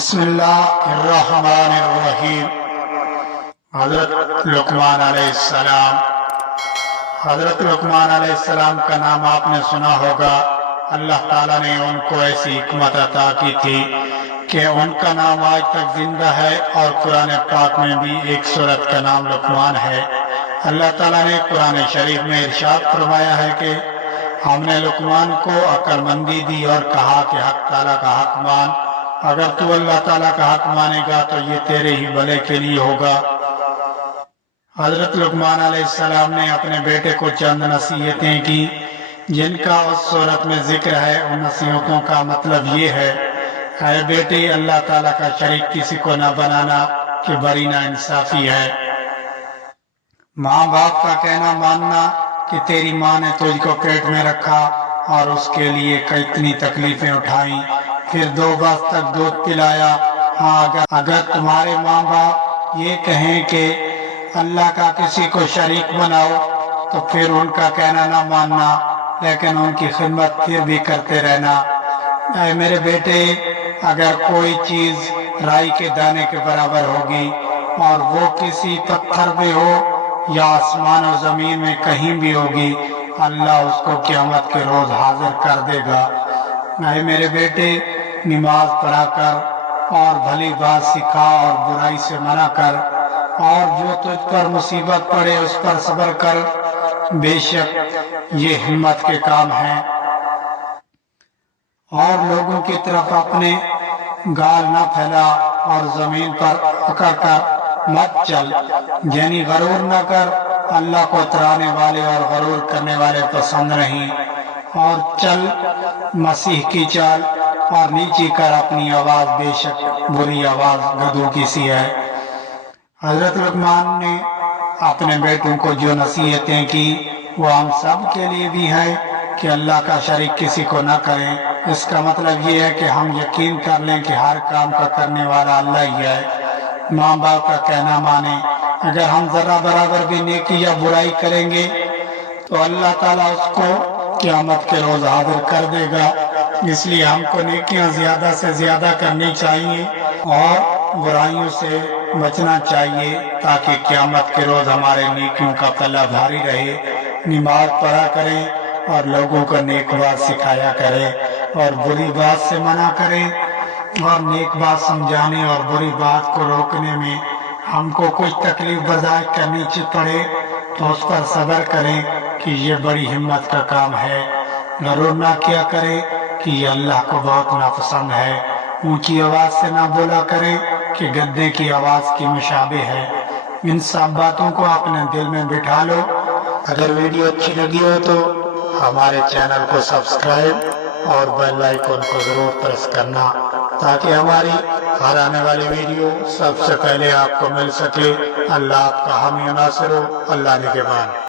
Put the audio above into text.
بسم اللہ الرحمن الرحیم۔ حضرت لقمان علیہ السلام۔ حضرت لقمان علیہ السلام کا نام آپ نے سنا ہوگا۔ اللہ تعالیٰ نے ان کو ایسی حکمت عطا کی تھی کہ ان کا نام آج تک زندہ ہے، اور قرآن پاک میں بھی ایک سورت کا نام لقمان ہے۔ اللہ تعالیٰ نے قرآن شریف میں ارشاد فرمایا ہے کہ ہم نے لقمان کو عقل مندی دی اور کہا کہ حق تعالیٰ کا حق مان، اگر تو اللہ تعالیٰ کا حق مانے گا تو یہ تیرے ہی بھلے کے لیے ہوگا۔ حضرت لقمان علیہ السلام نے اپنے بیٹے کو چند نصیحتیں کی جن کا اس سورت میں ذکر ہے۔ ان نصیحتوں کا مطلب یہ ہے: اے بیٹے، اللہ تعالیٰ کا شریک کسی کو نہ بنانا کہ بڑی نا انصافی ہے۔ ماں باپ کا کہنا ماننا کہ تیری ماں نے تجھ کو پیٹ میں رکھا اور اس کے لیے کتنی تکلیفیں اٹھائیں، پھر 2 برس تک دودھ پلایا۔ ہاں، اگر تمہارے ماں باپ یہ کہیں کہ اللہ کا کسی کو شریک بناؤ تو پھر ان کا کہنا نہ ماننا، لیکن ان کی خدمت پھر بھی کرتے رہنا۔ اے میرے بیٹے، اگر کوئی چیز رائی کے دانے کے برابر ہوگی اور وہ کسی پتھر میں ہو یا آسمان و زمین میں کہیں بھی ہوگی، اللہ اس کو قیامت کے روز حاضر کر دے گا۔ اے میرے بیٹے، نماز پڑھا کر اور بھلی بات سکھا اور برائی سے منع کر، اور جو تجھ پر مصیبت پڑے اس پر صبر کر، بے شک یہ ہمت کے کام ہیں۔ اور لوگوں کی طرف اپنے گال نہ پھیلا اور زمین پر پکڑ کر مت چل، یعنی غرور نہ کر۔ اللہ کو اترانے والے اور غرور کرنے والے پسند نہیں۔ اور چل مسیح کی چال اور نیچی کر اپنی آواز، بے شک بری آواز گدھوں کی سی ہے۔ حضرت لقمان نے اپنے بیٹوں کو جو نصیحتیں کی وہ ہم سب کے لیے بھی ہے کہ اللہ کا شریک کسی کو نہ کریں۔ اس کا مطلب یہ ہے کہ ہم یقین کر لیں کہ ہر کام کا کرنے والا اللہ ہی ہے۔ ماں باپ کا کہنا مانیں۔ اگر ہم ذرا برابر بھی نیکی یا برائی کریں گے تو اللہ تعالیٰ اس کو قیامت کے روز حاضر کر دے گا۔ اس لیے ہم کو نیکیاں زیادہ سے زیادہ کرنی چاہیے اور برائیوں سے بچنا چاہیے، تاکہ قیامت کے روز ہمارے نیکیوں کا پلہ بھاری رہے۔ نماز پڑھا کریں اور لوگوں کو نیک بات سکھایا کریں، اور بری بات سے منع کریں، اور نیک بات سمجھانے اور بری بات کو روکنے میں ہم کو کچھ تکلیف برداشت کرنی پڑے تو اس پر صبر کریں کہ یہ بڑی ہمت کا کام ہے۔ غرور نہ کیا کریں کہ یہ اللہ کو بہت ناپسند ہے۔ اونچی آواز سے نہ بولا کریں کہ گدے کی آواز کی مشابہ ہے۔ ان سب باتوں کو اپنے دل میں بٹھا لو۔ اگر ویڈیو اچھی لگی ہو تو ہمارے چینل کو سبسکرائب اور بیل آئیکن کو ضرور پریس کرنا، تاکہ ہماری ہر آنے والی ویڈیو سب سے پہلے آپ کو مل سکے۔ اللہ آپ کا حامی و ناصر ہو۔ اللہ نگہبان۔